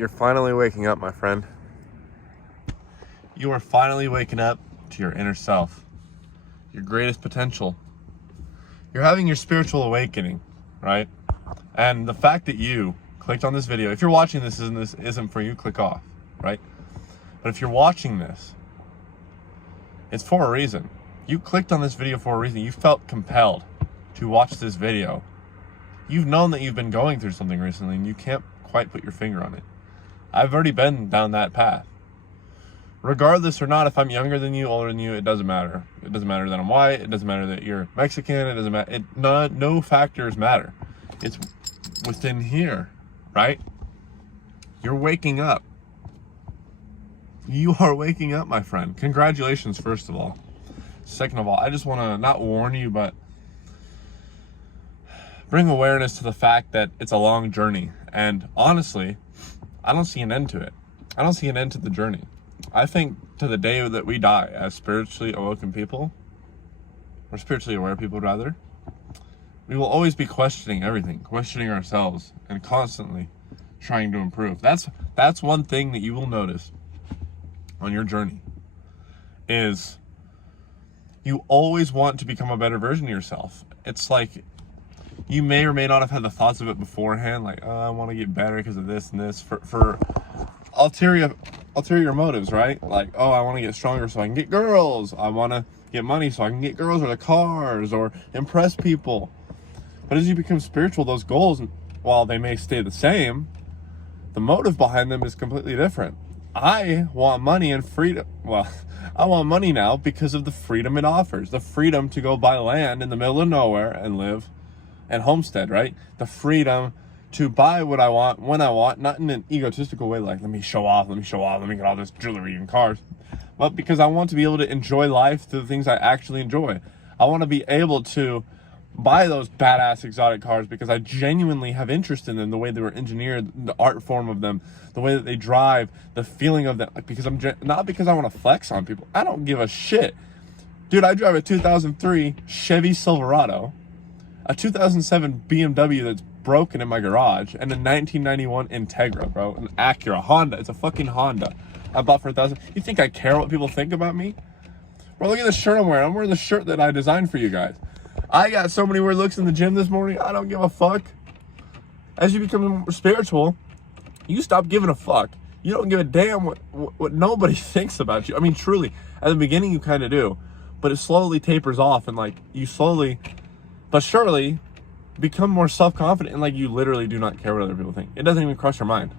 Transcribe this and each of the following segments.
You're finally waking up, my friend. You are finally waking up to your inner self, your greatest potential. You're having your spiritual awakening, right? And the fact that you clicked on this video, if you're watching this and this isn't for you, click off, right? But if you're watching this, it's for a reason. You clicked on this video for a reason. You felt compelled to watch this video. You've known that you've been going through something recently and you can't quite put your finger on it. I've already been down that path. Regardless or not, if I'm younger than you, older than you, it doesn't matter. It doesn't matter that I'm white. It doesn't matter that you're Mexican. It doesn't matter. No factors matter. It's within here, right? You're waking up. You are waking up, my friend. Congratulations, first of all. Second of all, I just want to not warn you, but bring awareness to the fact that it's a long journey. And honestly, I don't see an end to it. I don't see an end to the journey. I think to the day that we die as spiritually awoken people, or spiritually aware people rather, we will always be questioning everything, questioning ourselves, and constantly trying to improve. That's one thing that you will notice on your journey, is you always want to become a better version of yourself. It's like you may or may not have had the thoughts of it beforehand, like, oh, I want to get better because of this and this, for ulterior motives, right? Like, oh, I want to get stronger so I can get girls. I want to get money so I can get girls or the cars or impress people. But as you become spiritual, those goals, while they may stay the same, the motive behind them is completely different. I want money and freedom. Well, I want money now because of the freedom it offers. The freedom to go buy land in the middle of nowhere and live and homestead, right? The freedom to buy what I want, when I want, not in an egotistical way, like, let me show off, let me get all this jewelry and cars, but because I want to be able to enjoy life through the things I actually enjoy. I want to be able to buy those badass exotic cars because I genuinely have interest in them, the way they were engineered, the art form of them, the way that they drive, the feeling of them, because not because I want to flex on people. I don't give a shit. Dude, I drive a 2003 Chevy Silverado, a 2007 BMW that's broken in my garage, and a 1991 Integra, bro, an Acura, Honda. It's a fucking Honda. I bought for $1,000. You think I care what people think about me? Bro, look at the shirt I'm wearing. I'm wearing the shirt that I designed for you guys. I got so many weird looks in the gym this morning. I don't give a fuck. As you become more spiritual, you stop giving a fuck. You don't give a damn what nobody thinks about you. I mean, truly, at the beginning you kind of do, but it slowly tapers off, and like you slowly but surely become more self-confident, and like you literally do not care what other people think. It doesn't even cross your mind.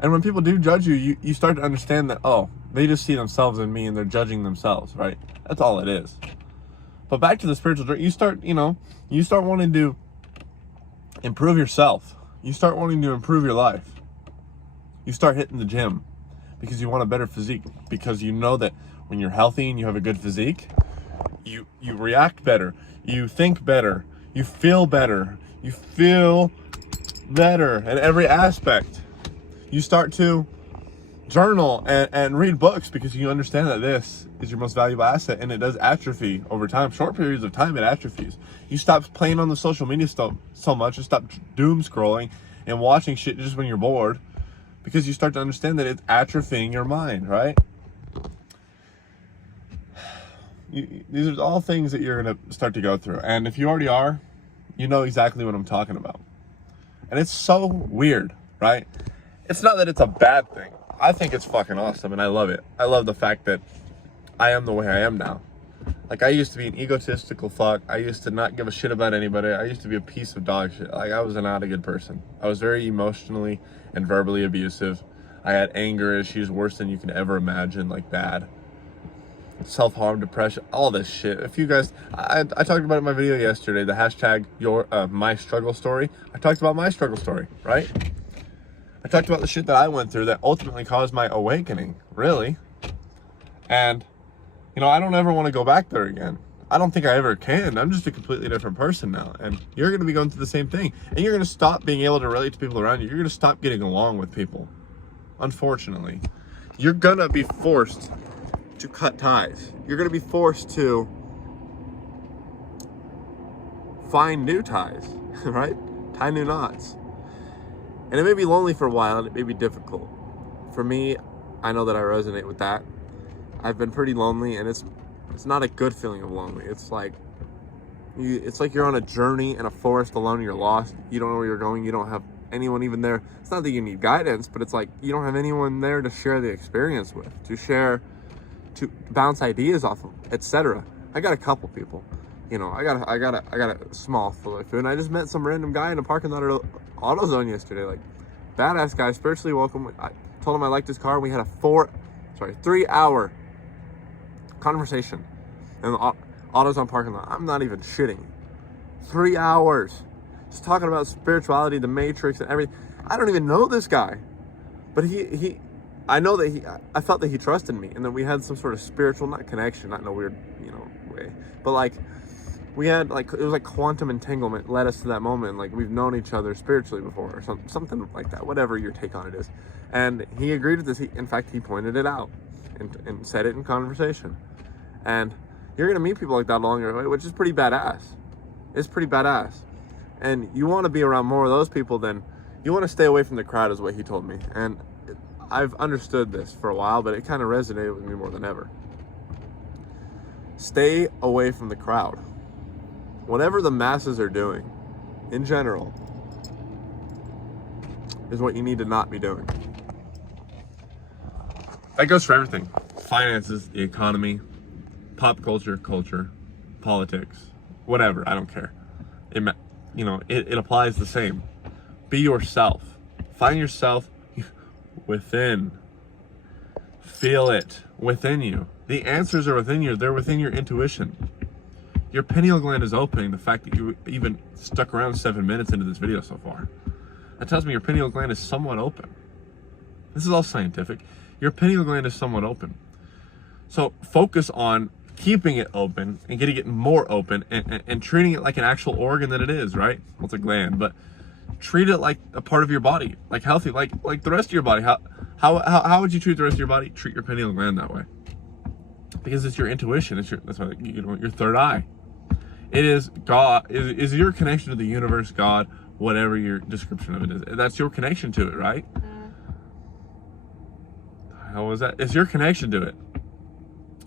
And when people do judge you, you start to understand that, oh, they just see themselves in me and they're judging themselves, right? That's all it is. But back to the spiritual journey, you start wanting to improve yourself. You start wanting to improve your life. You start hitting the gym because you want a better physique, because you know that when you're healthy and you have a good physique, you react better, you think better, you feel better in every aspect. You start to journal and read books because you understand that this is your most valuable asset, and it does atrophy over time. Short periods of time, it atrophies. You stop playing on the social media stuff so much, and stop doom scrolling and watching shit just when you're bored, because you start to understand that it's atrophying your mind, right? These are all things that you're going to start to go through. And if you already are, you know exactly what I'm talking about. And it's so weird, right? It's not that it's a bad thing. I think it's fucking awesome, and I love it. I love the fact that I am the way I am now. Like, I used to be an egotistical fuck. I used to not give a shit about anybody. I used to be a piece of dog shit. Like, I was not a good person. I was very emotionally and verbally abusive. I had anger issues worse than you can ever imagine, like bad. Self-harm, depression, all this shit. If you guys, I talked about it in my video yesterday, the hashtag my struggle story. I talked about my struggle story, right? I talked about the shit that I went through that ultimately caused my awakening, really. And, I don't ever want to go back there again. I don't think I ever can. I'm just a completely different person now. And you're going to be going through the same thing. And you're going to stop being able to relate to people around you. You're going to stop getting along with people. Unfortunately. You're going to be forced to cut ties. You're going to be forced to find new ties, right? Tie new knots. And it may be lonely for a while, and it may be difficult. For me, I know that I resonate with that. I've been pretty lonely, and it's not a good feeling of lonely. It's like you're on a journey in a forest alone, and you're lost. You don't know where you're going. You don't have anyone even there. It's not that you need guidance, but it's like you don't have anyone there to share the experience with, to bounce ideas off of, etc. I got a couple people. You know, I got a small full of food, and I just met some random guy in a parking lot at AutoZone yesterday. Like, badass guy, spiritually welcome. I told him I liked his car. We had a 3-hour conversation in the AutoZone parking lot. I'm not even shitting. 3 hours, just talking about spirituality, the Matrix, and everything. I don't even know this guy, but I felt that he trusted me, and that we had some sort of spiritual, not connection, not in a weird, way, but like, we had, like, it was like quantum entanglement led us to that moment. Like, we've known each other spiritually before, or something like that, whatever your take on it is. And he agreed with this. In fact, he pointed it out and said it in conversation. And you're going to meet people like that along your way, which is pretty badass. It's pretty badass. And you want to be around more of those people than you want to stay away from the crowd, is what he told me. And I've understood this for a while, but it kind of resonated with me more than ever. Stay away from the crowd. Whatever the masses are doing, in general, is what you need to not be doing. That goes for everything. Finances, the economy, pop culture, politics, whatever, I don't care. It applies the same. Be yourself. Find yourself within. Feel it within you. The answers are within you. They're within your intuition. Your pineal gland is opening. The fact that you even stuck around 7 minutes into this video so far, that tells me your pineal gland is somewhat open. This is all scientific. Your pineal gland is somewhat open. So focus on keeping it open and getting it more open, and treating it like an actual organ that it is, right? Well, it's a gland, but treat it like a part of your body, like healthy, like the rest of your body. How would you treat the rest of your body? Treat your pineal gland that way, because it's your intuition. That's why your third eye. It is God. Is your connection to the universe, God, whatever your description of it is. That's your connection to it, right? How was that? It's your connection to it.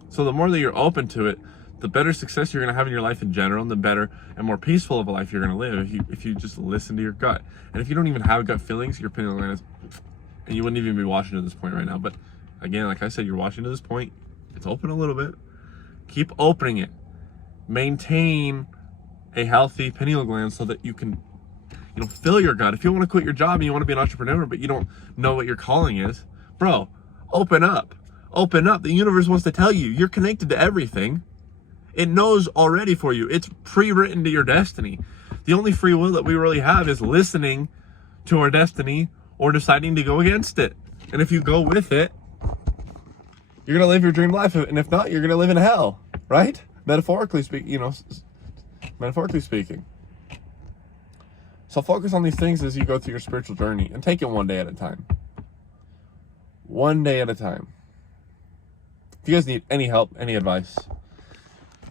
So the more that you're open to it, the better success you're going to have in your life in general, and the better and more peaceful of a life you're going to live if you just listen to your gut. And if you don't even have gut feelings, your pineal gland is, and you wouldn't even be watching to this point right now. But again, like I said, you're watching to this point. It's open a little bit. Keep opening it. Maintain a healthy pineal gland so that you can, fill your gut. If you want to quit your job and you want to be an entrepreneur, but you don't know what your calling is, bro, open up. Open up. The universe wants to tell you you're connected to everything. It knows already for you. It's pre-written to your destiny. The only free will that we really have is listening to our destiny or deciding to go against it. And if you go with it, you're going to live your dream life. And if not, you're going to live in hell, right? Metaphorically speaking, metaphorically speaking. So focus on these things as you go through your spiritual journey, and take it one day at a time. One day at a time. If you guys need any help, any advice,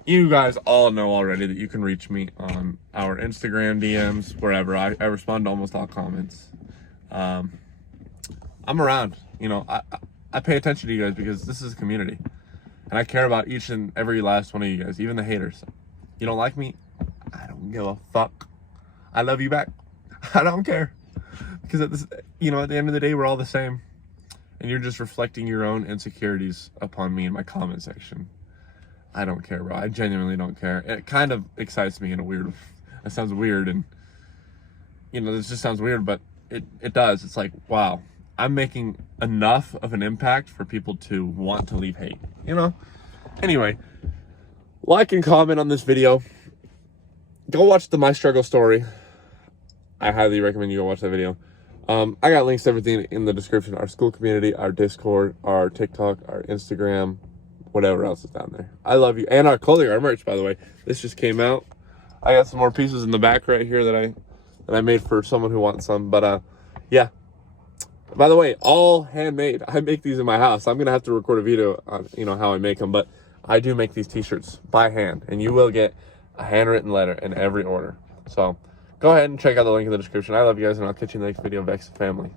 you guys all know already that you can reach me on our Instagram DMs, wherever. I respond to almost all comments. I'm around. I pay attention to you guys because this is a community. And I care about each and every last one of you guys, even the haters. You don't like me? I don't give a fuck. I love you back. I don't care. Because at the end of the day, we're all the same. And you're just reflecting your own insecurities upon me in my comment section. I don't care, bro. I genuinely don't care. It kind of excites me in a weird, it sounds weird, and this just sounds weird, but it does. It's like, wow, I'm making enough of an impact for people to want to leave hate, Anyway, like and comment on this video. Go watch the My Struggle story. I highly recommend you go watch that video. I got links to everything in the description. Our school community, our Discord, our TikTok, our Instagram, whatever else is down there. I love you. And our clothing, our merch, by the way. This just came out. I got some more pieces in the back right here that I made for someone who wants some. But yeah. By the way, all handmade. I make these in my house. I'm gonna have to record a video on how I make them, but I do make these t-shirts by hand, and you will get a handwritten letter in every order. So go ahead and check out the link in the description. I love you guys, and I'll catch you in the next video, VEXED family.